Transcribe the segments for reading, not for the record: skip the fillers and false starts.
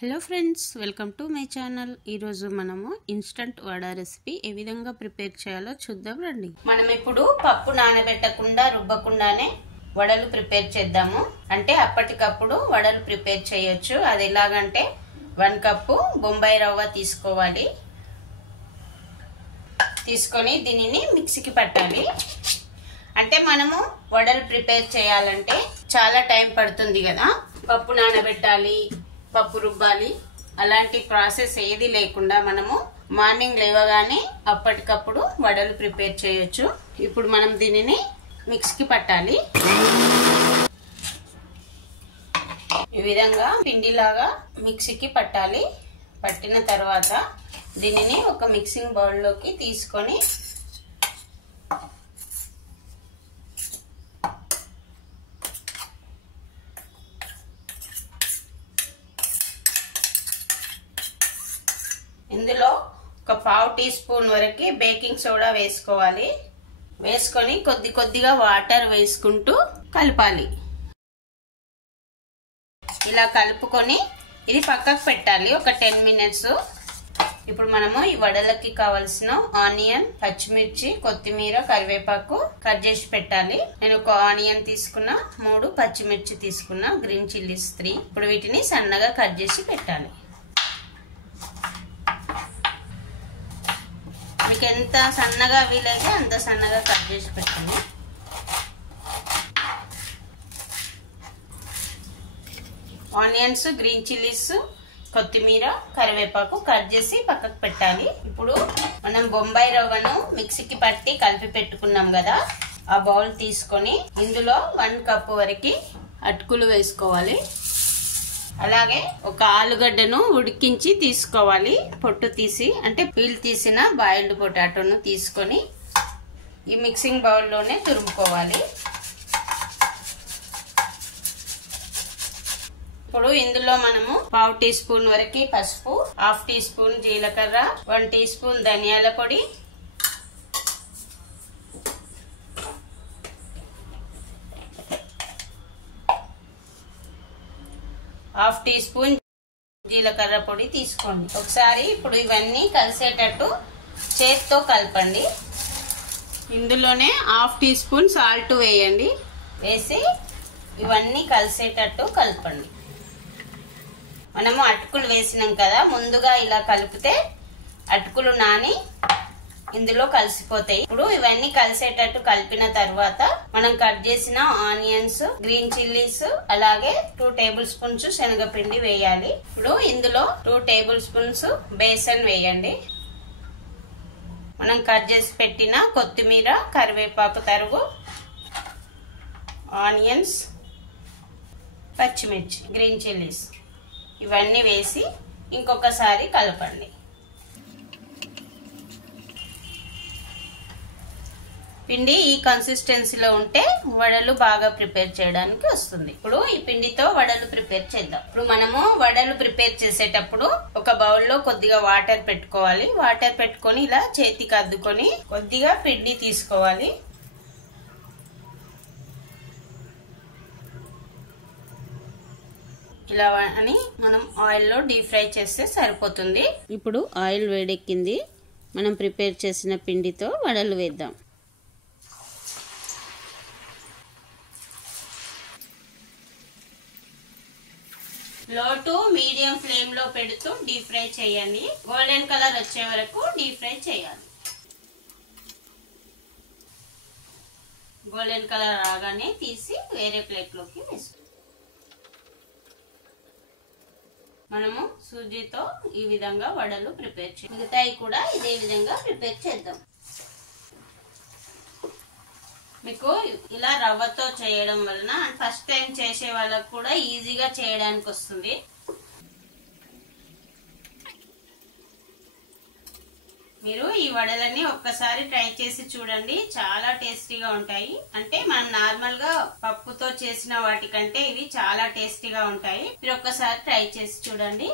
Hello friends, welcome to my channel. ఈరోజు మనము instant vada recipe ఏ విధంగా ప్రిపేర్ చేయాలో చూద్దాం రండి. మనం ఇప్పుడు పప్పు నానబెట్టకుండా రుబ్బకుండానే వడలు ప్రిపేర్ చేద్దాము. అంటే అప్పటికప్పుడు వడలు ప్రిపేర్ చేయొచ్చు. అది ఎలాగంటే 1 కప్పు బొంబాయి రవ్వ తీసుకోవాలి. తీసుకొని దీనిని మిక్సీకి పట్టాలి. అంటే మనము వడలు ప్రిపేర్ చేయాలంటే చాలా టైం పడుతుంది కదా. పప్పు నానబెట్టాలి, పప్పు రుబ్బాలి, అలాంటి ప్రాసెస్ ఏది లేకుండా మనము మార్నింగ్ లేవగానే అప్పటికప్పుడు వడలు ప్రిపేర్ చేయొచ్చు. ఇప్పుడు మనం దీనిని మిక్సీకి పట్టాలి. ఈ విధంగా పిండిలాగా మిక్సీకి పట్టాలి. పట్టిన తర్వాత దీనిని ఒక మిక్సింగ్ బౌల్లోకి తీసుకొని ఇందులో ఒక 1/2 టీ స్పూన్ వరకు బేకింగ్ సోడా వేసుకోవాలి. వేసుకొని కొద్ది కొద్దిగా వాటర్ వేసుకుంటూ కలపాలి. ఇలా కలుపుకొని ఇది పక్కకు పెట్టాలి ఒక 10 మినిట్స్. ఇప్పుడు మనము ఈ వడలకి కావలసిన ఆనియన్, పచ్చిమిర్చి, కొత్తిమీర, కరివేపాకు కట్ చేసి పెట్టాలి. నేను ఒక ఆనియన్ తీసుకున్నా, 3 పచ్చిమిర్చి తీసుకున్నా, గ్రీన్ చిల్లీస్ 3. ఇప్పుడు వీటిని సన్నగా కట్ చేసి పెట్టాలి. మీకు ఎంత సన్నగా వీలైతే అంత సన్నగా కట్ చేసి పెట్టండి. ఆనియన్స్, గ్రీన్ చిల్లీస్, కొత్తిమీర, కరివేపాకు కట్ చేసి పక్కకు పెట్టాలి. ఇప్పుడు మనం బొంబాయి రవ్వను మిక్సీకి పట్టి కలిపి పెట్టుకున్నాం కదా, ఆ బౌల్ తీసుకొని ఇందులో 1 కప్పు వరకు అటుకులు వేసుకోవాలి. అలాగే ఒక ఆలుగడ్డను ఉడికించి తీసుకోవాలి, పొట్టు తీసి, అంటే పీల్ తీసిన బాయిల్డ్ పొటాటోను తీసుకొని ఈ మిక్సింగ్ బౌల్లోనే తురుముకోవాలి. ఇప్పుడు ఇందులో మనము 1/2 టీ స్పూన్ వరకు పసుపు, 1/2 టీ స్పూన్ జీలకర్ర, 1 టీ స్పూన్ ధనియాల పొడి, 1/2 టీ స్పూన్ జీలకర్ర పొడి తీసుకోండి. ఒకసారి ఇప్పుడు ఇవన్నీ కలిసేటట్టు చేతితో కలపండి. ఇందులోనే 1/2 టీ స్పూన్ సాల్ట్ వేయండి. వేసి ఇవన్నీ కలిసేటట్టు కలపండి. మనము అటుకులు వేసినాం కదా, ముందుగా ఇలా కలిపితే అటుకులు నాని ఇందులో కలిసిపోతాయి. ఇప్పుడు ఇవన్నీ కలిసేటట్టు కలిపిన తర్వాత మనం కట్ చేసిన ఆనియన్స్, గ్రీన్ చిల్లీస్, అలాగే 2 టేబుల్ స్పూన్స్ శనగపిండి వేయాలి. ఇప్పుడు ఇందులో 2 టేబుల్ స్పూన్స్ బేసన్ వేయండి. మనం కట్ చేసి పెట్టిన కొత్తిమీర, కరివేపాకు తరుగు, ఆనియన్స్, పచ్చిమిర్చి, గ్రీన్ చిల్లీస్ ఇవన్నీ వేసి ఇంకొకసారి కలపండి. పిండి ఈ కన్సిస్టెన్సీలో ఉంటే వడలు బాగా ప్రిపేర్ చేయడానికి వస్తుంది. ఇప్పుడు ఈ పిండితో వడలు ప్రిపేర్ చేద్దాం. ఇప్పుడు మనము వడలు ప్రిపేర్ చేసేటప్పుడు ఒక బౌల్లో కొద్దిగా వాటర్ పెట్టుకోవాలి. వాటర్ పెట్టుకొని ఇలా చేతికి అద్దుకొని కొద్దిగా పిండి తీసుకోవాలి. ఇలా అని మనం ఆయిల్లో డీప్ ఫ్రై చేస్తే సరిపోతుంది. ఇప్పుడు ఆయిల్ వేడెక్కింది. మనం ప్రిపేర్ చేసిన పిండితో వడలు వేద్దాం. లో టు మీడియం ఫ్లేమ్ లో పెడుతూ డీప్ ఫ్రై చేయండి. గోల్డెన్ కలర్ వచ్చే వరకు డీప్ ఫ్రై చేయాలి. గోల్డెన్ కలర్ రాగానే తీసి వేరే ప్లేట్ లోకి వేసుకోండి. మనము సూజీతో ఈ విధంగా వడలు ప్రిపేర్ చేయాలి. మిగతాయి కూడా ఇదే విధంగా ప్రిపేర్ చేద్దాం. మీకు ఇలా రవ్వతో చేయడం వలన ఫస్ట్ టైం చేసే వాళ్ళకు కూడా ఈజీగా చేయడానికి వస్తుంది. మీరు ఈ వడలని ఒక్కసారి ట్రై చేసి చూడండి, చాలా టేస్టీగా ఉంటాయి. అంటే మనం నార్మల్ గా పప్పుతో చేసిన వాటికంటే ఇవి చాలా టేస్టీగా ఉంటాయి. మీరు ఒక్కసారి ట్రై చేసి చూడండి.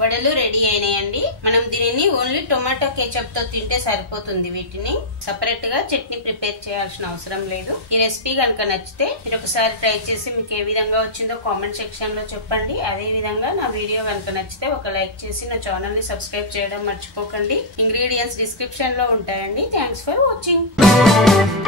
వడలు రెడీ అయినాయండి. మనం దీనిని ఓన్లీ టొమాటో కేచప్ తో తింటే సరిపోతుంది. వీటిని సపరేట్ గా చట్నీ ప్రిపేర్ చేయాల్సిన అవసరం లేదు. ఈ రెసిపీ కనుక నచ్చితే మీరు ఒకసారి ట్రై చేసి మీకు ఏ విధంగా వచ్చిందో కామెంట్ సెక్షన్ లో చెప్పండి. అదే విధంగా నా వీడియో కనుక నచ్చితే ఒక లైక్ చేసి నా ఛానల్ ని సబ్స్క్రైబ్ చేయడం మర్చిపోకండి. ఇంగ్రీడియంట్స్ డిస్క్రిప్షన్ లో ఉంటాయండి. Thanks for watching.